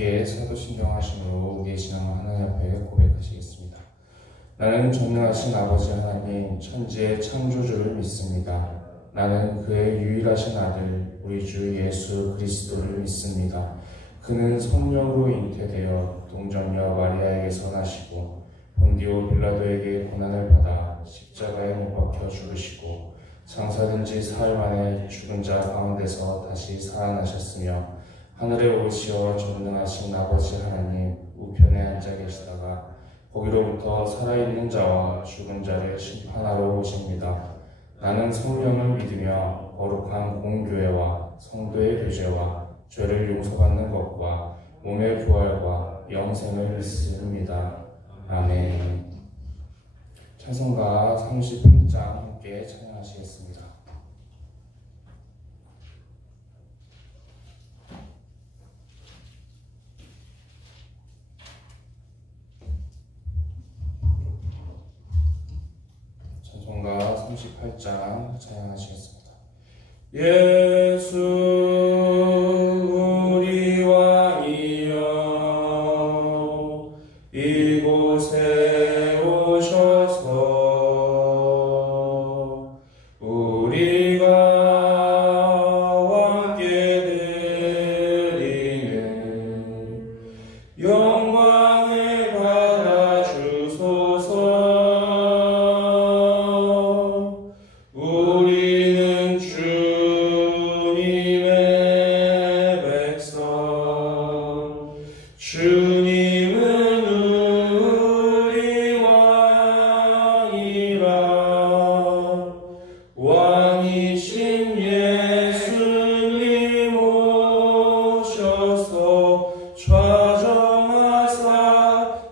함께 사도신경하심으로 우리의 신앙을 하나님 앞에 고백하시겠습니다. 나는 전능하신 아버지 하나님 천지의 창조주를 믿습니다. 나는 그의 유일하신 아들 우리 주 예수 그리스도를 믿습니다. 그는 성령으로 잉태되어 동정녀 마리아에게서 나시고 본디오 빌라도에게 고난을 받아 십자가에 못 박혀 죽으시고 장사된 지 사흘 만에 죽은 자 가운데서 다시 살아나셨으며 하늘에 오르시어 전능하신 아버지 하나님 우편에 앉아 계시다가 거기로부터 살아있는 자와 죽은 자를 심판하러 오십니다. 나는 성령을 믿으며 거룩한 공교회와 성도의 교제와 죄를 용서받는 것과 몸의 부활과 영생을 믿습니다. 아멘. 찬송가 38장 함께 찬양하시겠습니다. 찬송가 38장 찬양하시겠습니다. 예수 우리 왕이여 이곳에 오셔서 우리가 왕께 드리는 영광을 받아 주소서. 우리는 주님의 백성, 주님은 우리 왕이라. 왕이신 예수님 오셔서 좌정하사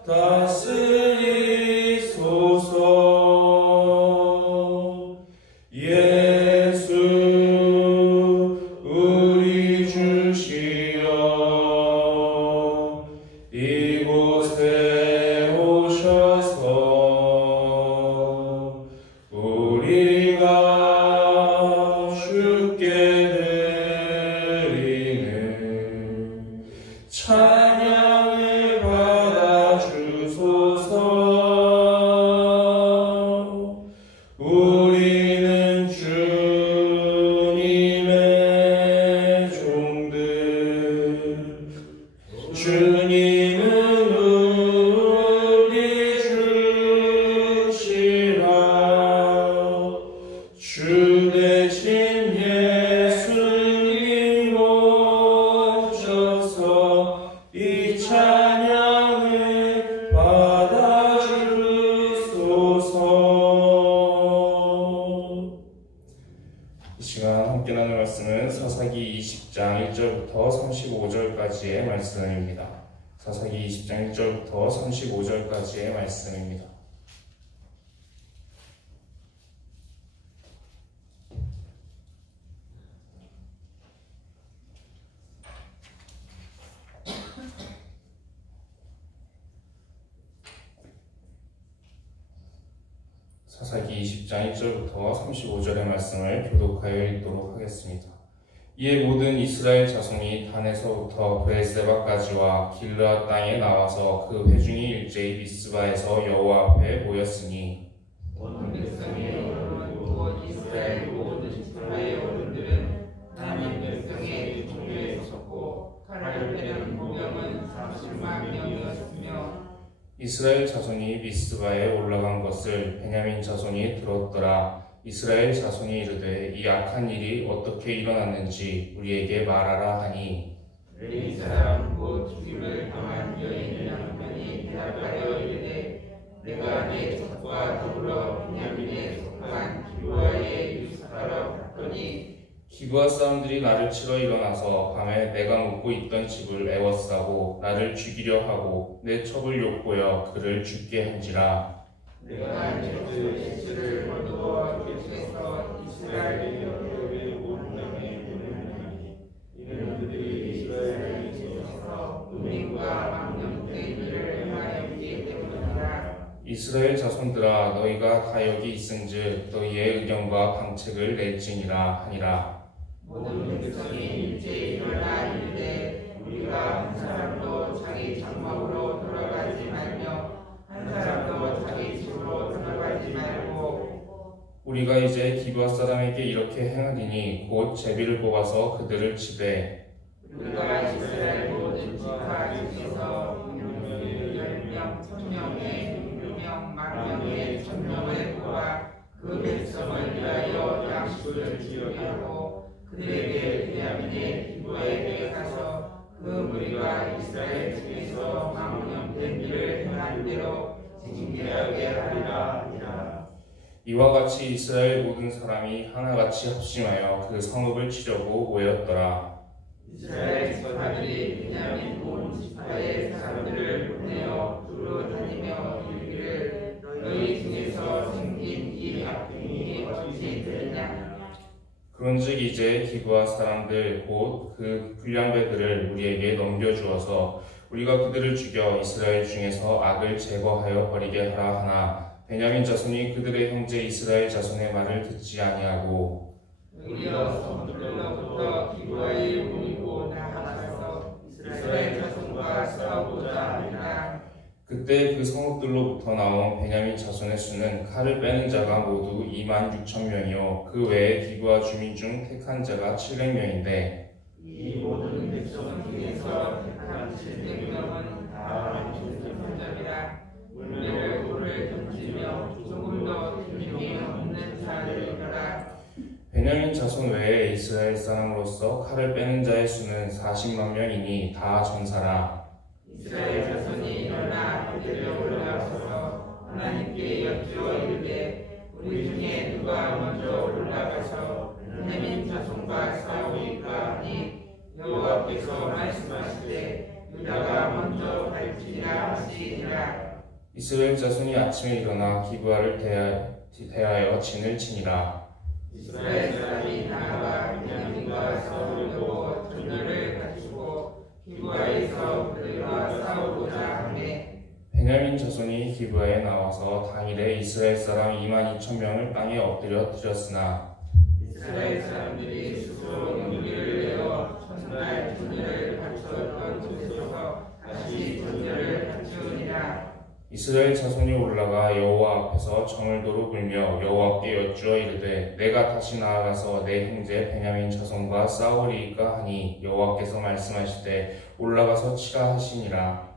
다스리소서. 예수 우리 주시여 이곳에 오셔서 우리가 주께 드리는 찬양을 받아 주소서. 우리는 주님의 종들, 주님은 우리 주시라. 주 대신 예수님 오셔서 이 찬양을 받아 주소서. 이 시간 함께 나눌 말씀은 사사기 20장 1절부터 35절까지의 말씀입니다. 사사기 20장 1절부터 35절까지의 말씀입니다. 사사기 20장 1절부터 35절의 말씀을 교독하여 읽도록 하겠습니다. 이에 모든 이스라엘 자손이 단에서부터 브에세바까지와 길르앗 땅에 나와서 그 회중이 일제히 미스바에서 여호와 앞에 모였으니 온 백성의 어른들과 이스라엘 모든 지파의 어른들은 하나님 백성의 종류에 섰고 칼을 베는 무병은 30만 명이었으며 이스라엘 자손이 미스바에 올라간 것을 베냐민 자손이 들었더라. 이스라엘 자손이 이르되 이 악한 일이 어떻게 일어났는지 우리에게 말하라 하니 레위 사람 곧 죽임을 당한 여인의 남편이 대답하여 이르되 내가 내 젖과 더불어 베냐민에 속한 기브아에 유숙하러 갔더니 기브아 사람들이 나를 치러 일어나서 밤에 내가 묵고 있던 집을 애워싸고 나를 죽이려 하고 내 첩을 욕보여 그를 죽게 한지라. 내가 내 예수를 거두어 곁에서 이스라엘 여호와의 온당에 보내니 이는 그들이 이스라엘에 있어서 음행과 망령된 일을 행하였기 때문이라. 이스라엘 자손들아 너희가 다 여기 있은즉 너희의 의견과 방책을 낼지니라 하니라. 모든 백성이 일제히 일어나 이르되 우리가 한 사람도 우리가 이제 기브아 사람에게 이렇게 행하리니 곧 제비를 뽑아서 그들을 치되 우리가 이스라엘 모든 지파 중에서 10명, 1000명에 6명, 10,000명에 1000명을 뽑아 그 백성을 위하여 양식을 주려 하고 그들에게 베냐민의 기브아에게 가서 그 무리가 이스라엘 중에서 망령된 일을 행한 대로 징계하게 하리라 하니라. 이와 같이 이스라엘 모든 사람이 하나같이 합심하여 그 성읍을 치려고 모였더라. 이스라엘 지파들이 베냐민 온 지파의 사람들을 보내어 두루 다니며 이르기를 너희 중에서 생긴 이 악행이 어찌 되느냐. 그런즉 이제 기브아 사람들 곧 그 불량배들을 우리에게 넘겨주어서 우리가 그들을 죽여 이스라엘 중에서 악을 제거하여 버리게 하라 하나 베냐민 자손이 그들의 형제 이스라엘 자손의 말을 듣지 아니하고 오히려 성들로부터 기브아에 모이고 나아가서 이스라엘 자손과 싸우고자 하니라. 그때 그 성읍들로부터 나온 베냐민 자손의 수는 칼을 빼는 자가 모두 26,000명이요 그 외에 기브아 주민 중 택한 자가 700명인데 이 모든 백성 중에서 택한 700명은 다 중직자들이라. 물매를 돌을 던지며 조금 더 힘이 없는 자들이더라. 베냐민 자손 외에 이스라엘 사람으로서 칼을 빼는 자의 수는 40만 명이니 다 전사라. 이스라엘 자손이 일어나 그들에 올라가서 하나님께 여쭈어 이르되 우리 중에 누가 먼저 올라가서 베냐민 자손과 싸우리까 하니 여호와께서 말씀하시되 유다가 먼저 갈지니라 하시니라. 이스라엘 자손이 아침에 일어나 기브아를 대하여 진을 치니라. 이스라엘 사람이 나아가 베냐민과 싸우려고 전열을 갖추고 기브아에서 그들과 싸우고자 하매 베냐민 자손이 기브아에 나와서 당일에 이스라엘 사람 22,000명을 땅에 엎드려 드렸으나 이스라엘 사람들이 스스로 용기를 내어 첫날 전열을 갖추었던 곳에서 다시 전열을 갖추니라. 이스라엘 자손이 올라가 여호와 앞에서 정을도로 불며 여호와께 여쭈어 이르되 내가 다시 나아가서 내 형제 베냐민 자손과 싸우리이까 하니 여호와께서 말씀하시되 올라가서 치라 하시니라.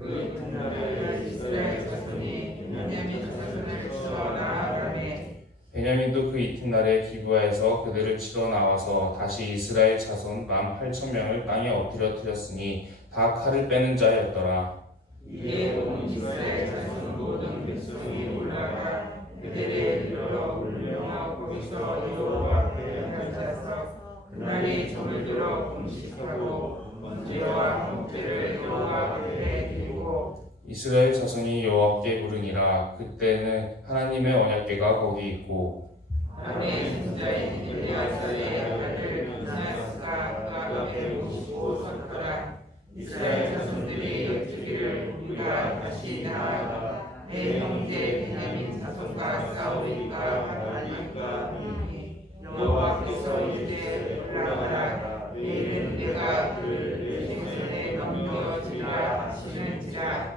그 이튿날에 이스라엘 자손이 베냐민 자손을 치러 나아가매 베냐민도 그 이튿날에 기브아에서 그들을 치러 나와서 다시 이스라엘 자손 18,000명을 땅에 엎드려 드렸으니 다 칼을 빼는 자였더라. 이에 온 이스라엘 자손 모든 백성이 올라가 그들의 이르러 울며 거기서 여호와 앞에 앉아서 그날이 점을 들어 금식하고 번제와 목제를 여호와 앞에 드리고 이스라엘 자손이 여호와께 부르니라. 그때는 하나님의 언약궤가 거기 있고 아론의 손자인 엘리야사의 아들 비나스가 그 앞에 모시고 섰더라. 이스라엘 자손들이 여쭈기를 우리가 다시 나아가 내 형제 베냐민 자손과 싸우리까 하나니까 하니 여호와께서 이제 올라가라. 내일은 내가 그를 내 생선에 넘겨주리라 하시는지라.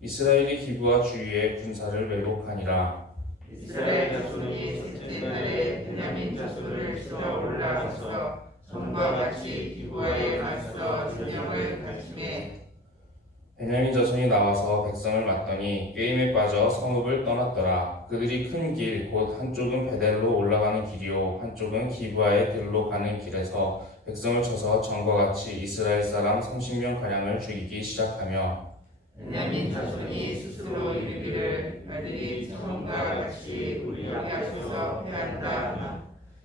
이스라엘이 기브아 주위에 군사를 왜곡하니라. 이스라엘 자손이 셋째 날에 베냐민 자손을 치러 올라가서 전과 같이 기브아에 맞서 진영을 갖추매 베냐민 자손이 나와서 백성을 맞더니 게임에 빠져 성읍을 떠났더라. 그들이 큰 길 곧 한쪽은 베델로 올라가는 길이요 한쪽은 기브아의 들로 가는 길에서 백성을 쳐서 전과 같이 이스라엘 사람 30명 가량을 죽이기 시작하며 베냐민 자손이 스스로 이르기를 아들이 처음과 같이 우리 향해 하셔서 패한다.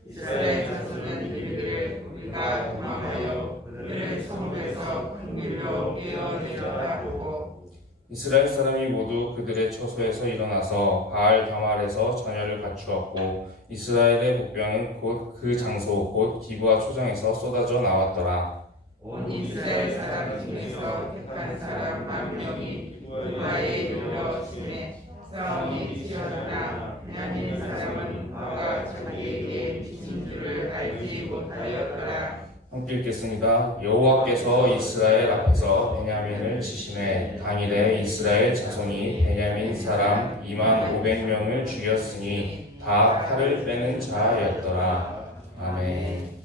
이스라엘 자손은 이르기를 우리가 도망하여 그들을 성읍에서 큰 길로 깨어내려다 하고 이스라엘 사람이 모두 그들의 처소에서 일어나서 바알 다말에서 전열을 갖추었고 이스라엘의 복병은 곧 그 장소 곧 기브아 초장에서 쏟아져 나왔더라. 온 이스라엘 사람 중에서 택한 사람 10,000명이 기브아에 이르러 치매 싸움이 치열하나 베냐민 사람은 화가 자기에게 미친 줄을 알지 못하였더라. 함께 읽겠습니다. 여호와께서 이스라엘 앞에서 베냐민을 치심해 당일에 이스라엘 자손이 베냐민 사람 25,000명을 죽였으니 다 다 칼을 빼는 자였더라. 아멘.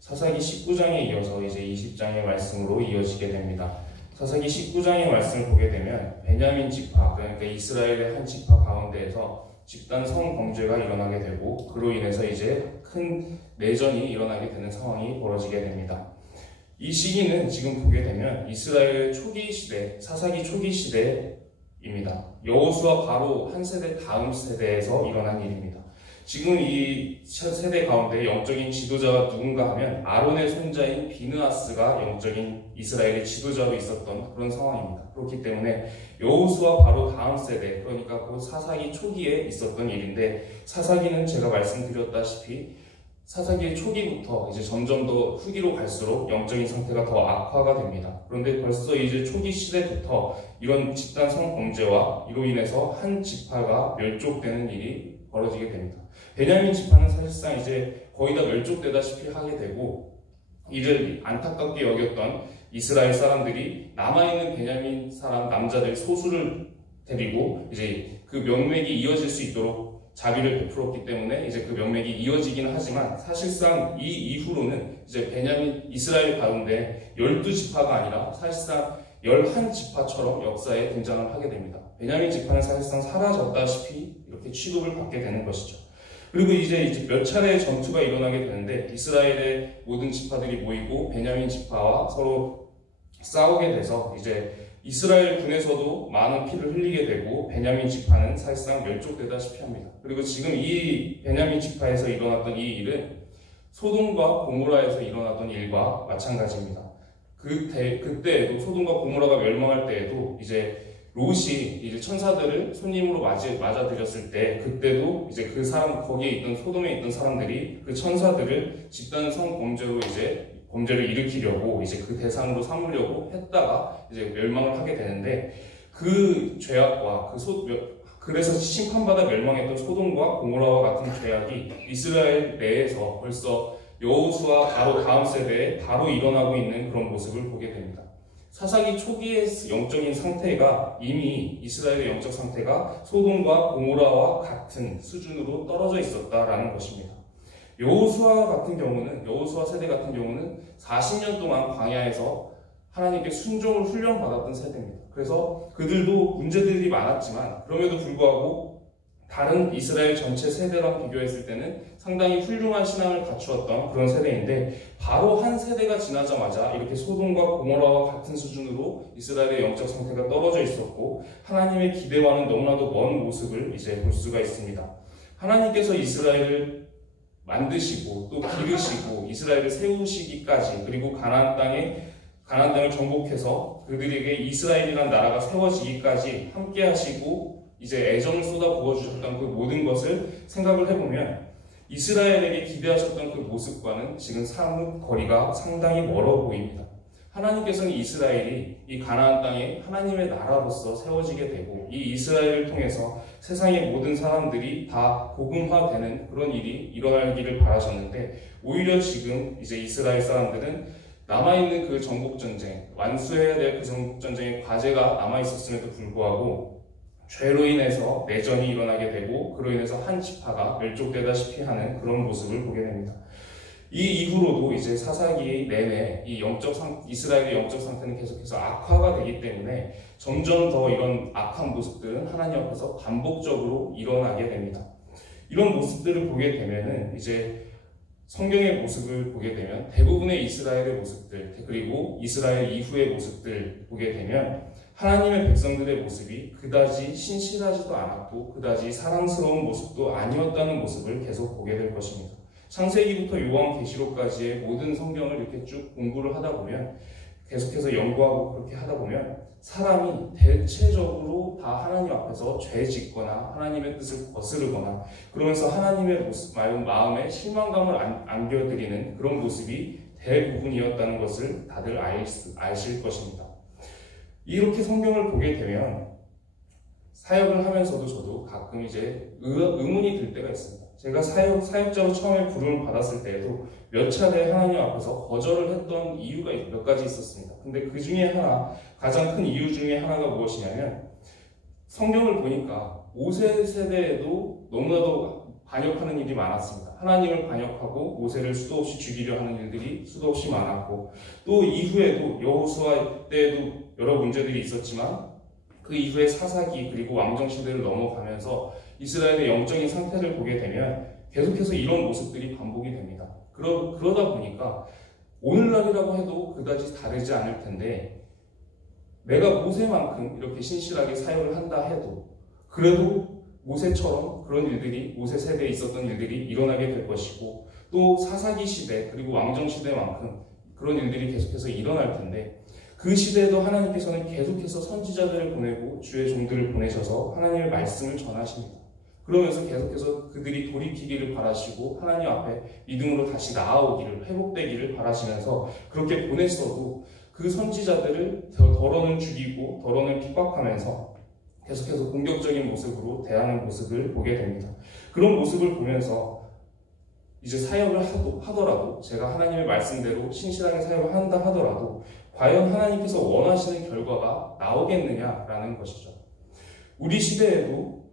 사사기 19장에 이어서 이제 20장의 말씀으로 이어지게 됩니다. 사사기 19장의 말씀을 보게 되면 베냐민 지파, 그러니까 이스라엘의 한 지파 가운데에서 집단 성범죄가 일어나게 되고 그로 인해서 이제 큰 내전이 일어나게 되는 상황이 벌어지게 됩니다. 이 시기는 지금 보게 되면 이스라엘의 초기 시대, 사사기 초기 시대입니다. 여호수아 바로 한 세대 다음 세대에서 일어난 일입니다. 지금 이 세대 가운데 영적인 지도자가 누군가 하면 아론의 손자인 비느하스가 영적인 이스라엘의 지도자로 있었던 그런 상황입니다. 그렇기 때문에 여호수아 바로 다음 세대, 그러니까 그 사사기 초기에 있었던 일인데, 사사기는 제가 말씀드렸다시피 사사기의 초기부터 이제 점점 더 후기로 갈수록 영적인 상태가 더 악화가 됩니다. 그런데 벌써 이제 초기 시대부터 이런 집단 성범죄와 이로 인해서 한 지파가 멸족되는 일이 벌어지게 됩니다. 베냐민 지파는 사실상 이제 거의 다 멸족되다시피 하게 되고, 이를 안타깝게 여겼던 이스라엘 사람들이 남아있는 베냐민 사람 남자들 소수를 데리고 이제 그 명맥이 이어질 수 있도록 자비를 베풀었기 때문에 이제 그 명맥이 이어지긴 하지만, 사실상 이 이후로는 이제 베냐민 이스라엘 가운데 12지파가 아니라 사실상 11지파처럼 역사에 등장을 하게 됩니다. 베냐민 지파는 사실상 사라졌다시피 이렇게 취급을 받게 되는 것이죠. 그리고 이제 몇 차례의 전투가 일어나게 되는데, 이스라엘의 모든 지파들이 모이고 베냐민 지파와 서로 싸우게 돼서 이제 이스라엘 군에서도 많은 피를 흘리게 되고 베냐민 지파는 사실상 멸족되다시피 합니다. 그리고 지금 이 베냐민 지파에서 일어났던 이 일은 소돔과 고모라에서 일어났던 일과 마찬가지입니다. 그때에도 소돔과 고모라가 멸망할 때에도 이제 롯이 이제 천사들을 손님으로 맞아들였을 때, 그때도 이제 그 사람, 거기에 있던 소돔에 있던 사람들이 그 천사들을 집단 성범죄로 이제 범죄를 일으키려고 이제 그 대상으로 삼으려고 했다가 이제 멸망을 하게 되는데, 그 죄악과 그래서 심판받아 멸망했던 소돔과 고모라와 같은 죄악이 이스라엘 내에서 벌써 여호수아 바로 다음 세대에 바로 일어나고 있는 그런 모습을 보게 됩니다. 사사기 초기의 영적인 상태가 이미 이스라엘의 영적 상태가 소돔과 고모라와 같은 수준으로 떨어져 있었다라는 것입니다. 여호수아 세대 같은 경우는 40년 동안 광야에서 하나님께 순종을 훈련받았던 세대입니다. 그래서 그들도 문제들이 많았지만 그럼에도 불구하고 다른 이스라엘 전체 세대랑 비교했을 때는 상당히 훌륭한 신앙을 갖추었던 그런 세대인데, 바로 한 세대가 지나자마자 이렇게 소돔과 고모라와 같은 수준으로 이스라엘의 영적 상태가 떨어져 있었고, 하나님의 기대와는 너무나도 먼 모습을 이제 볼 수가 있습니다. 하나님께서 이스라엘을 만드시고 또 기르시고 이스라엘을 세우시기까지, 그리고 가나안 땅을 정복해서 그들에게 이스라엘이라는 나라가 세워지기까지 함께 하시고 이제 애정을 쏟아 부어주셨던 그 모든 것을 생각을 해보면, 이스라엘에게 기대하셨던 그 모습과는 지금 거리가 상당히 멀어 보입니다. 하나님께서는 이스라엘이 이 가나안 땅에 하나님의 나라로서 세워지게 되고, 이 이스라엘을 통해서 세상의 모든 사람들이 다 복음화되는 그런 일이 일어나기를 바라셨는데, 오히려 지금 이제 이스라엘 사람들은 남아있는 그 정복전쟁, 완수해야 될 그 정복전쟁의 과제가 남아있었음에도 불구하고 죄로 인해서 내전이 일어나게 되고, 그로 인해서 한 지파가 멸족되다시피 하는 그런 모습을 보게 됩니다. 이 이후로도 이제 사사기 내내 이스라엘의 영적 상태는 계속해서 악화가 되기 때문에 점점 더 이런 악한 모습들은 하나님 앞에서 반복적으로 일어나게 됩니다. 이런 모습들을 보게 되면은 이제 성경의 모습을 보게 되면 대부분의 이스라엘의 모습들, 그리고 이스라엘 이후의 모습들 보게 되면 하나님의 백성들의 모습이 그다지 신실하지도 않았고 그다지 사랑스러운 모습도 아니었다는 모습을 계속 보게 될 것입니다. 창세기부터 요한계시록까지의 모든 성경을 이렇게 쭉 공부를 하다 보면, 계속해서 연구하고 그렇게 하다 보면 사람이 대체적으로 다 하나님 앞에서 죄 짓거나 하나님의 뜻을 거스르거나 그러면서 하나님의 마음에 실망감을 안겨드리는 그런 모습이 대부분이었다는 것을 다들 아실 것입니다. 이렇게 성경을 보게 되면 사역을 하면서도 저도 가끔 이제 의문이 들 때가 있습니다. 제가 사역자로 처음에 부름을 받았을 때에도 몇 차례 하나님 앞에서 거절을 했던 이유가 몇 가지 있었습니다. 근데 그 중에 가장 큰 이유 중에 하나가 무엇이냐면, 성경을 보니까 5세 세대에도 너무나도 반역하는 일이 많았습니다. 하나님을 반역하고 모세를 수도 없이 죽이려 하는 일들이 수도 없이 많았고, 또 이후에도 여호수아 때에도 여러 문제들이 있었지만 그 이후에 사사기 그리고 왕정 시대를 넘어가면서 이스라엘의 영적인 상태를 보게 되면 계속해서 이런 모습들이 반복이 됩니다. 그러다 보니까 오늘날이라고 해도 그다지 다르지 않을 텐데, 내가 모세만큼 이렇게 신실하게 사역을 한다 해도 그래도 모세처럼 그런 일들이, 모세 세대에 있었던 일들이 일어나게 될 것이고, 또 사사기 시대 그리고 왕정 시대만큼 그런 일들이 계속해서 일어날 텐데, 그 시대에도 하나님께서는 계속해서 선지자들을 보내고 주의 종들을 보내셔서 하나님의 말씀을 전하십니다. 그러면서 계속해서 그들이 돌이키기를 바라시고 하나님 앞에 믿음으로 다시 나아오기를, 회복되기를 바라시면서 그렇게 보냈어도 그 선지자들을 더러는 죽이고 더러는 핍박하면서 계속해서 공격적인 모습으로 대하는 모습을 보게 됩니다. 그런 모습을 보면서 이제 사역을 하더라도, 제가 하나님의 말씀대로 신실하게 사역을 한다 하더라도 과연 하나님께서 원하시는 결과가 나오겠느냐라는 것이죠. 우리 시대에도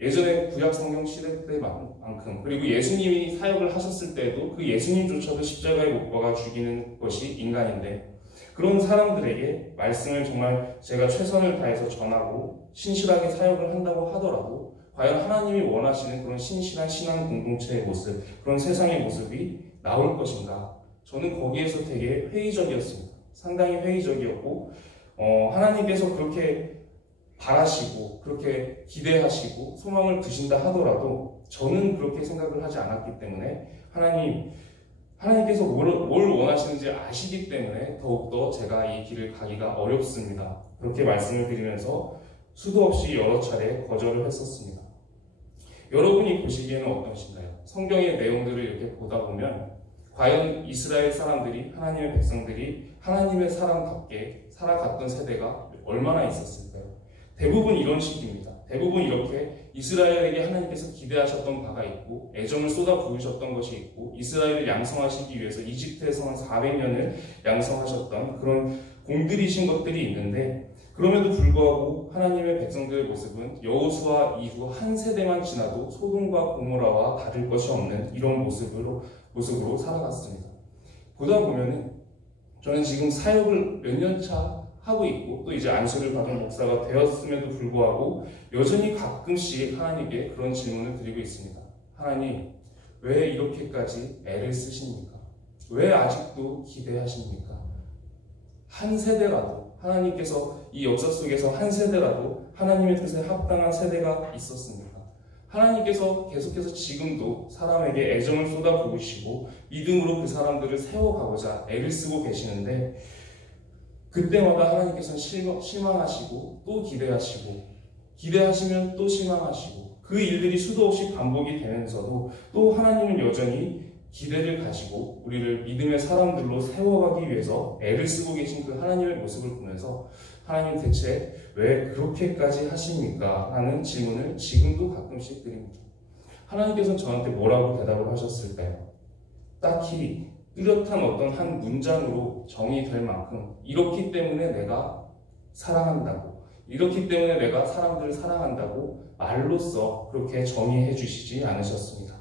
예전에 구약 성경 시대 때만큼, 그리고 예수님이 사역을 하셨을 때에도 그 예수님조차도 십자가에 못 박아 죽이는 것이 인간인데, 그런 사람들에게 말씀을 정말 제가 최선을 다해서 전하고 신실하게 사역을 한다고 하더라도 과연 하나님이 원하시는 그런 신실한 신앙 공동체의 모습, 그런 세상의 모습이 나올 것인가? 저는 거기에서 되게 회의적이었습니다. 상당히 회의적이었고, 하나님께서 그렇게 바라시고 그렇게 기대하시고 소망을 두신다 하더라도 저는 그렇게 생각을 하지 않았기 때문에 하나님께서 뭘 원하시는지 아시기 때문에 더욱더 제가 이 길을 가기가 어렵습니다. 그렇게 말씀을 드리면서 수도 없이 여러 차례 거절을 했었습니다. 여러분이 보시기에는 어떠신가요? 성경의 내용들을 이렇게 보다 보면 과연 이스라엘 사람들이, 하나님의 백성들이 하나님의 사람답게 살아갔던 세대가 얼마나 있었을까요? 대부분 이런 식입니다. 대부분 이렇게 이스라엘에게 하나님께서 기대하셨던 바가 있고 애정을 쏟아 부으셨던 것이 있고, 이스라엘을 양성하시기 위해서 이집트에서 한 400년을 양성하셨던 그런 공들이신 것들이 있는데, 그럼에도 불구하고 하나님의 백성들의 모습은 여호수아 이후 한 세대만 지나도 소돔과 고모라와 다를 것이 없는 이런 모습으로 살아갔습니다. 보다 보면은 저는 지금 사역을 몇 년 차 하고 있고 또 이제 안수를 받은 목사가 되었음에도 불구하고 여전히 가끔씩 하나님께 그런 질문을 드리고 있습니다. 하나님, 왜 이렇게까지 애를 쓰십니까? 왜 아직도 기대하십니까? 한 세대라도, 하나님께서 이 역사 속에서 한 세대라도 하나님의 뜻에 합당한 세대가 있었습니까? 하나님께서 계속해서 지금도 사람에게 애정을 쏟아부으시고 믿음으로 그 사람들을 세워가고자 애를 쓰고 계시는데, 그때마다 하나님께서는 실망하시고 또 기대하시면 또 실망하시고, 그 일들이 수도 없이 반복이 되면서도 또 하나님은 여전히 기대를 가지고 우리를 믿음의 사람들로 세워가기 위해서 애를 쓰고 계신 그 하나님의 모습을 보면서 하나님 대체 왜 그렇게까지 하십니까? 라는 질문을 지금도 가끔씩 드립니다. 하나님께서는 저한테 뭐라고 대답을 하셨을까요? 딱히 뚜렷한 어떤 한 문장으로 정의될 만큼 이렇기 때문에 내가 사랑한다고, 이렇기 때문에 내가 사람들을 사랑한다고 말로써 그렇게 정의해 주시지 않으셨습니다.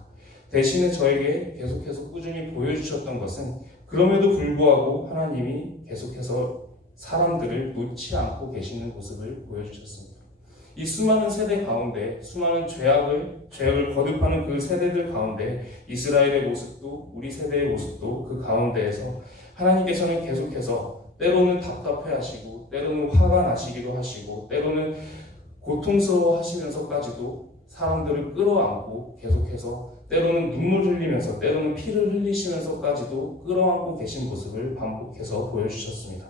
대신에 저에게 계속해서 꾸준히 보여주셨던 것은 그럼에도 불구하고 하나님이 계속해서 사람들을 놓지 않고 계시는 모습을 보여주셨습니다. 이 수많은 세대 가운데, 수많은 죄악을 거듭하는 그 세대들 가운데 이스라엘의 모습도 우리 세대의 모습도 그 가운데에서 하나님께서는 계속해서 때로는 답답해하시고 때로는 화가 나시기도 하시고 때로는 고통스러워 하시면서까지도 사람들을 끌어안고 계속해서 때로는 눈물 흘리면서 때로는 피를 흘리시면서까지도 끌어안고 계신 모습을 반복해서 보여주셨습니다.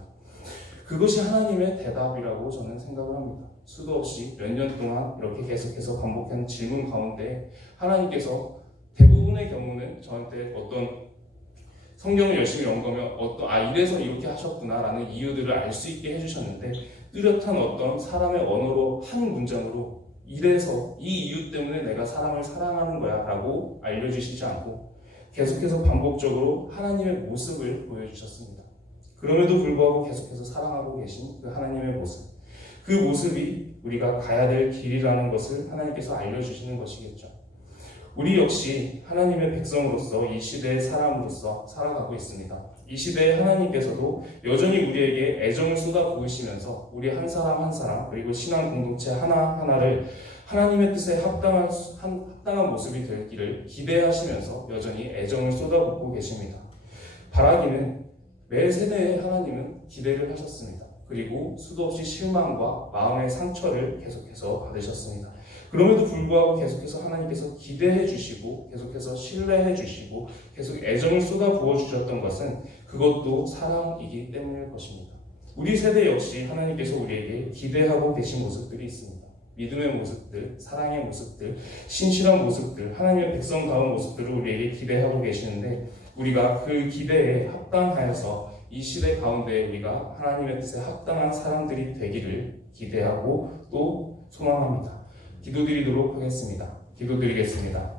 그것이 하나님의 대답이라고 저는 생각을 합니다. 수도 없이 몇 년 동안 이렇게 계속해서 반복하는 질문 가운데 하나님께서 대부분의 경우는 저한테 어떤 성경을 열심히 연구하면 이래서 이렇게 하셨구나 라는 이유들을 알 수 있게 해주셨는데, 뚜렷한 어떤 사람의 언어로 한 문장으로 이래서 이 이유 때문에 내가 사람을 사랑하는 거야 라고 알려주시지 않고 계속해서 반복적으로 하나님의 모습을 보여주셨습니다. 그럼에도 불구하고 계속해서 사랑하고 계신 그 하나님의 모습, 그 모습이 우리가 가야 될 길이라는 것을 하나님께서 알려주시는 것이겠죠. 우리 역시 하나님의 백성으로서 이 시대의 사람으로서 살아가고 있습니다. 이 시대에 하나님께서도 여전히 우리에게 애정을 쏟아부으시면서 우리 한 사람 한 사람 그리고 신앙 공동체 하나하나를 하나님의 뜻에 합당한 모습이 되기를 기대하시면서 여전히 애정을 쏟아붓고 계십니다. 바라기는 매 세대에 하나님은 기대를 하셨습니다. 그리고 수도 없이 실망과 마음의 상처를 계속해서 받으셨습니다. 그럼에도 불구하고 계속해서 하나님께서 기대해 주시고 계속해서 신뢰해 주시고 계속 애정을 쏟아부어 주셨던 것은 그것도 사랑이기 때문일 것입니다. 우리 세대 역시 하나님께서 우리에게 기대하고 계신 모습들이 있습니다. 믿음의 모습들, 사랑의 모습들, 신실한 모습들, 하나님의 백성다운 모습들을 우리에게 기대하고 계시는데 우리가 그 기대에 합당하여서 이 시대 가운데 우리가 하나님의 뜻에 합당한 사람들이 되기를 기대하고 또 소망합니다. 기도드리도록 하겠습니다. 기도드리겠습니다.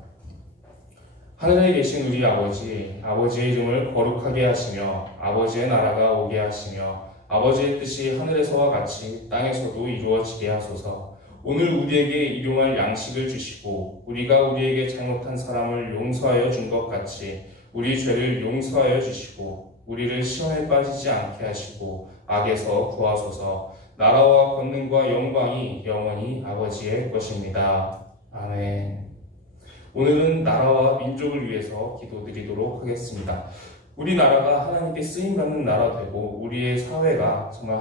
하늘에 계신 우리 아버지, 아버지의 이름을 거룩하게 하시며 아버지의 나라가 오게 하시며 아버지의 뜻이 하늘에서와 같이 땅에서도 이루어지게 하소서. 오늘 우리에게 일용할 양식을 주시고 우리가 우리에게 잘못한 사람을 용서하여 준 것 같이 우리 죄를 용서하여 주시고 우리를 시험에 빠지지 않게 하시고 악에서 구하소서. 나라와 권능과 영광이 영원히 아버지의 것입니다. 아멘. 오늘은 나라와 민족을 위해서 기도드리도록 하겠습니다. 우리나라가 하나님께 쓰임받는 나라 되고 우리의 사회가 정말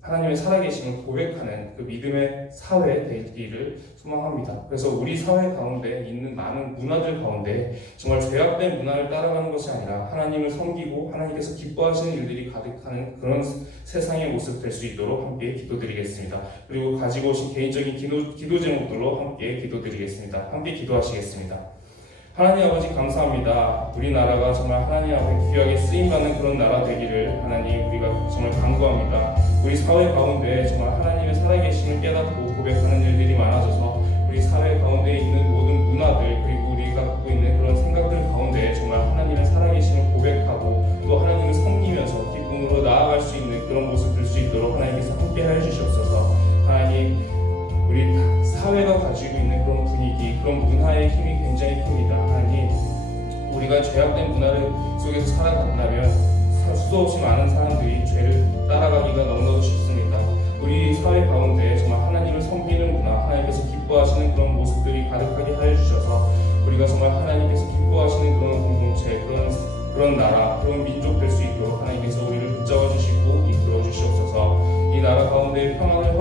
하나님의 살아계심을 고백하는 그 믿음의 사회 되기를 소망합니다. 그래서 우리 사회 가운데 있는 많은 문화들 가운데 정말 죄악된 문화를 따라가는 것이 아니라 하나님을 섬기고 하나님께서 기뻐하시는 일들이 가득하는 그런 세상의 모습 될 수 있도록 함께 기도드리겠습니다. 그리고 가지고 오신 개인적인 기도 제목들로 함께 기도드리겠습니다. 함께 기도하시겠습니다. 하나님 아버지 감사합니다. 우리나라가 정말 하나님 앞에 귀하게 쓰임받는 그런 나라 되기를 하나님 우리가 정말 간구합니다. 우리 사회 가운데 정말 하나님의 살아계심을 깨닫고 고백하는 일들이 많아져서 우리 사회 가운데 있는 모든 문화들 그리고 우리가 갖고 있는 그런 생각들 가운데 정말 하나님의 살아계심을 고백하고 또 하나님을 섬기면서 기쁨으로 나아갈 수 있는 그런 모습 될 수 있도록 하나님께서 함께 해주시옵소서. 하나님 우리 사회가 가지고 있는 그런 분위기, 그런 문화의 힘이 굉장히 큽니다. 하나님, 우리가 죄악된 문화를 속에서 살아간다면 수도 없이 많은 사람들이 죄를 따라가기가 너무나도 쉽습니다. 우리 사회 가운데 정말 하나님을 섬기는 문화, 하나님께서 기뻐하시는 그런 모습들이 가득하게 하여 주셔서 우리가 정말 하나님께서 기뻐하시는 그런 공동체, 그런 나라, 그런 민족 될 수 있도록 하나님께서 우리를 붙잡아 주시고 이끌어 주시옵소서. 이 나라 가운데 평안을